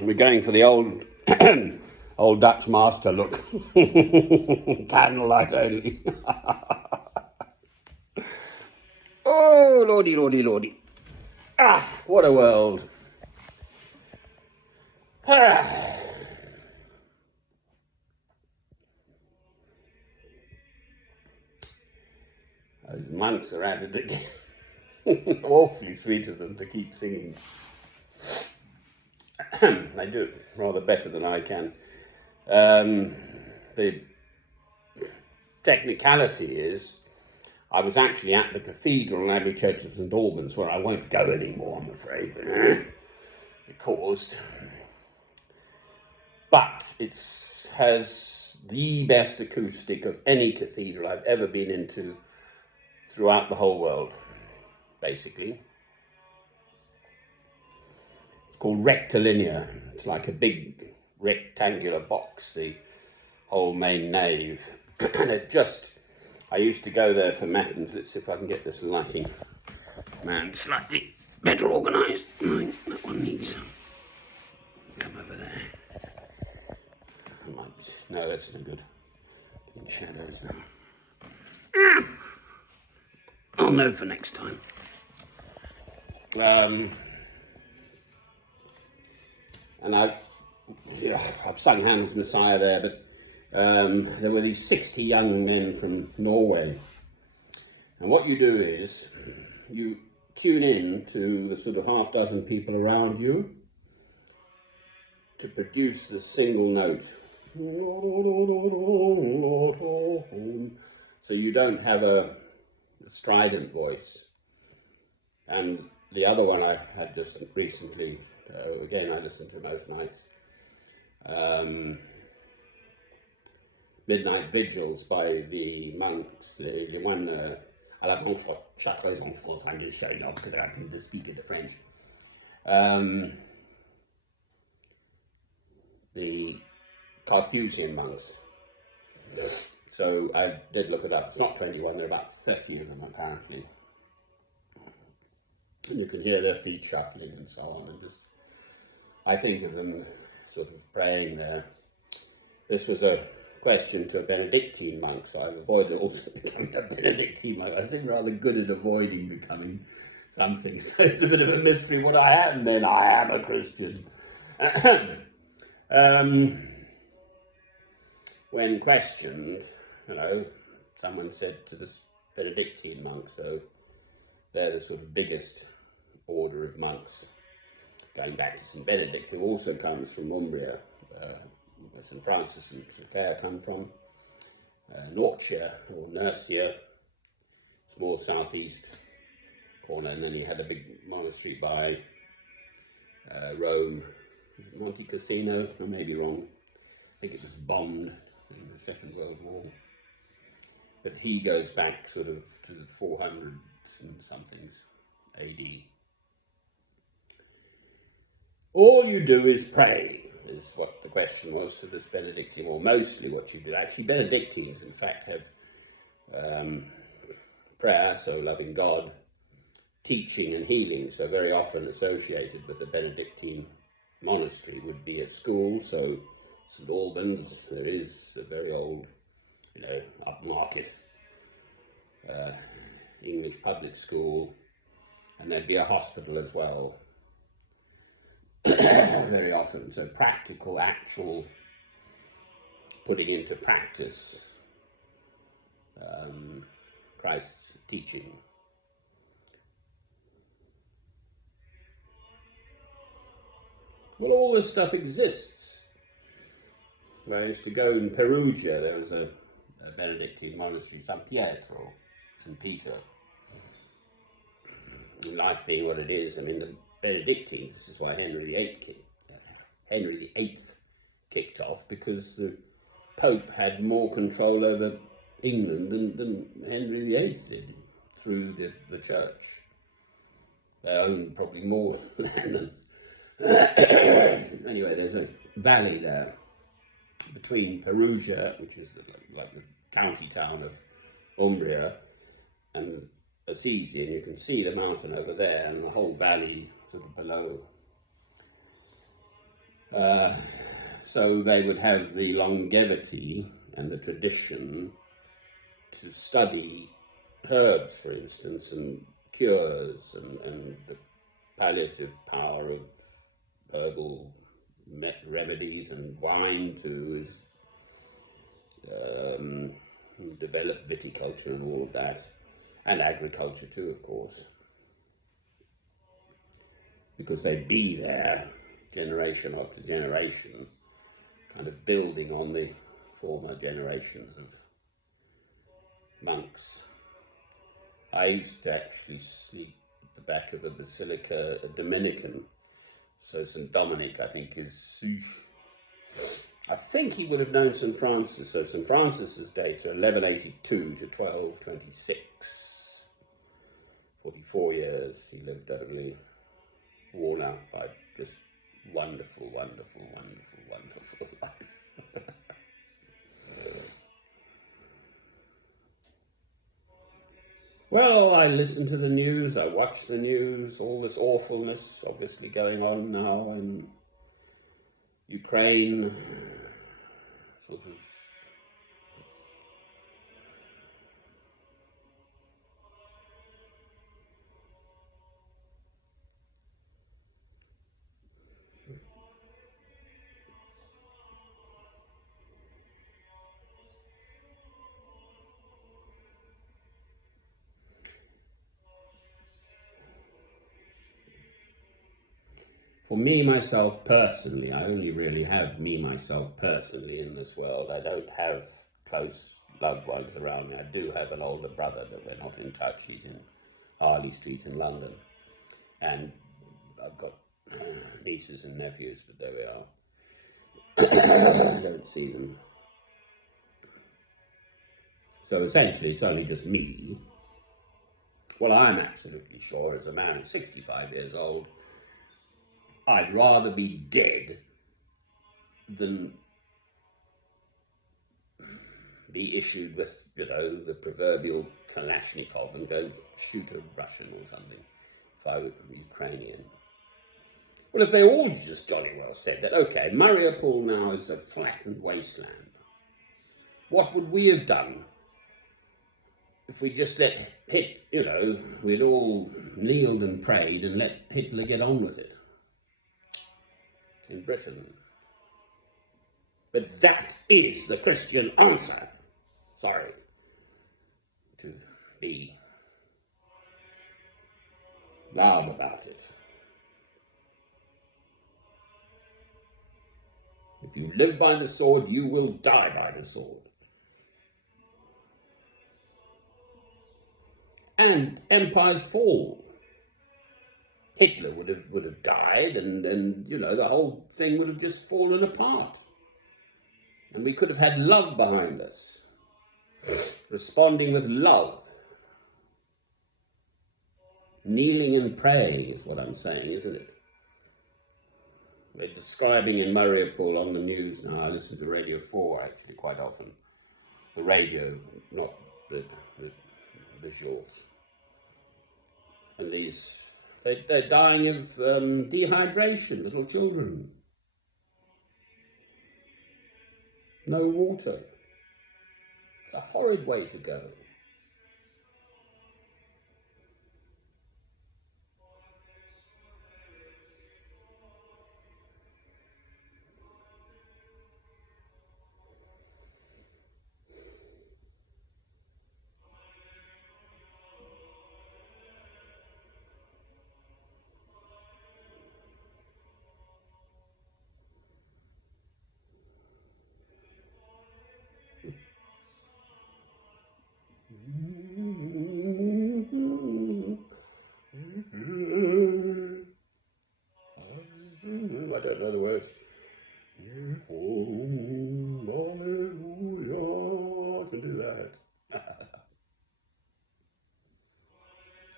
We're going for the old old Dutch master look. Candlelight only. Oh, lordy, lordy, lordy. Ah, what a world. Ah. Those monks are at it again. Awfully sweet of them to keep singing. They do it rather better than I can. The technicality is, I was actually at the Cathedral and Abbey Church of St Albans, where I won't go anymore, I'm afraid, but it has the best acoustic of any cathedral I've ever been into throughout the whole world, basically. It's called rectilinear. It's like a big rectangular box, the whole main nave. And I used to go there for matins. Let's see if I can get this lighting man slightly better organised. That one needs to come over there. No, that's no good. In shadows now. I'll know for next time. And I've sung Hans Messiah there, but there were these 60 young men from Norway. And what you do is, you tune in to the sort of half dozen people around you to produce the single note. So you don't have a strident voice. And the other one I had just recently, again I listen to most nights, Midnight Vigils by the monks, les moines à la planche, chaque chose en France, English, because I can just speak the French. The Carthusian monks. So I did look it up. It's not 21, there are about 30 of them apparently. And you can hear their feet shuffling and so on. And just, I think of them sort of praying there. This was a question to a Benedictine monk, so I've avoided also becoming a Benedictine monk. I seem rather good at avoiding becoming something, so it's a bit of a mystery what I am then. I am a Christian. When questioned, someone said to this Benedictine monk, so they're the sort of biggest order of monks, going back to St Benedict, who also comes from Umbria, where St Francis and St come from, Norcia or Nurcia, small southeast corner, and then he had a big monastery by Rome, Monte Cassino, I may be wrong, I think it was bombed in the Second World War, but he goes back sort of to the 400s and somethings AD. All you do is pray, is what the question was to this Benedictine, or mostly what you do. Actually, Benedictines, in fact, have prayer, so loving God, teaching and healing, so very often associated with the Benedictine monastery would be a school, so St Albans, there is a very old, upmarket English public school, and there'd be a hospital as well. Very often, so practical, actual, putting into practice Christ's teaching. Well, all this stuff exists. When I used to go in Perugia, there was a Benedictine monastery, San Pietro, St Peter. And life being what it is, the Benedictines, this is why Henry VIII kicked off, because the Pope had more control over England than Henry VIII did through the church. They owned probably more land than... Anyway, there's a valley there between Perugia, which is like the county town of Umbria, and Assisi, and you can see the mountain over there and the whole valley sort of below. So they would have the longevity and the tradition to study herbs, for instance, and cures, and the palliative power of herbal remedies, and wine too is developed viticulture and all of that, and agriculture too, of course, because they'd be there generation after generation, kind of building on the former generations of monks. I used to actually sleep at the back of a basilica, a Dominican, so St. Dominic, I think, is, I think he would have known St. Francis, so St. Francis's dates are 1182 to 1226, 44 years he lived, only worn out by just wonderful, wonderful, wonderful, wonderful life. Well, I listen to the news, I watch the news, all this awfulness obviously going on now in Ukraine, sort of for me, myself, personally, I only really have me, myself, personally in this world. I don't have close loved ones around me. I do have an older brother, but we're not in touch. He's in Harley Street in London. And I've got nieces and nephews, but there we are. I don't see them. So essentially, it's only just me. Well, I'm absolutely sure, as a man of 65 years old, I'd rather be dead than be issued with, the proverbial Kalashnikov and go shoot a Russian or something if I were Ukrainian. Well, if they all just jolly well said that, okay, Mariupol now is a flattened wasteland, what would we have done if we just let we'd all kneeled and prayed and let Hitler get on with it in Britain? But that is the Christian answer. Sorry to be loud about it. If you live by the sword, you will die by the sword. And empires fall. Hitler would have died, and the whole thing would have just fallen apart. And we could have had love behind us, responding with love. Kneeling and praying is what I'm saying, isn't it? They're describing in Mariupol on the news now. I listen to Radio 4 actually quite often. The radio, not the visuals. And they're dying of dehydration, little children. No water. It's a horrid way to go. I don't know the words. Hallelujah. I can do that.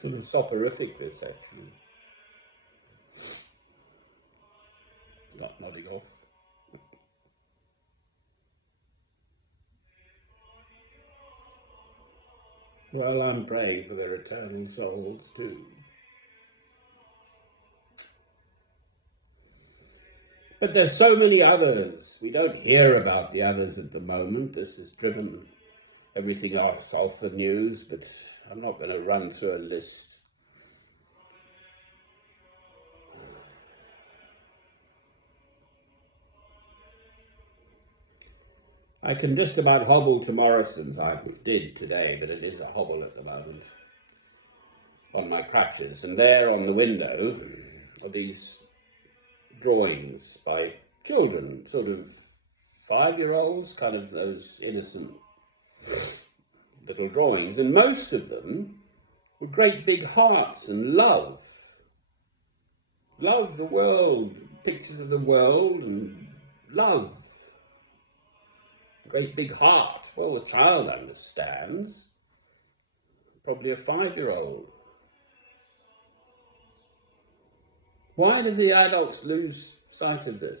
Sort of soporific, this actually. Not nodding off. Well, I'm praying for their returning souls too. But there's so many others. We don't hear about the others at the moment. This has driven everything else off the news, but I'm not going to run through a list. I can just about hobble to Morrison's. I did today, but it is a hobble at the moment on my crutches. And there on the window are these drawings by children, sort of 5-year-olds, kind of those innocent little drawings. And most of them were great big hearts and love. Love the world, pictures of the world and love. Great big heart. Well, the child understands. Probably a 5-year-old. Why do the adults lose sight of this?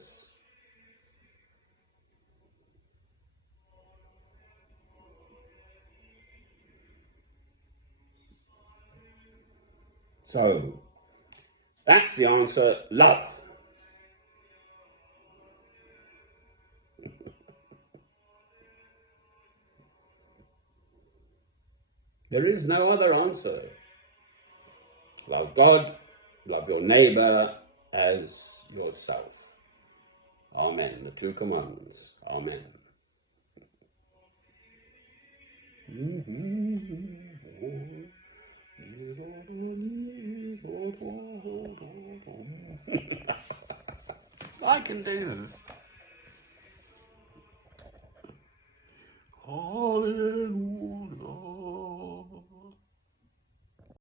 So, that's the answer, love. There is no other answer. Love God, love your neighbour as yourself. Amen. The 2 commandments. Amen. I can do this.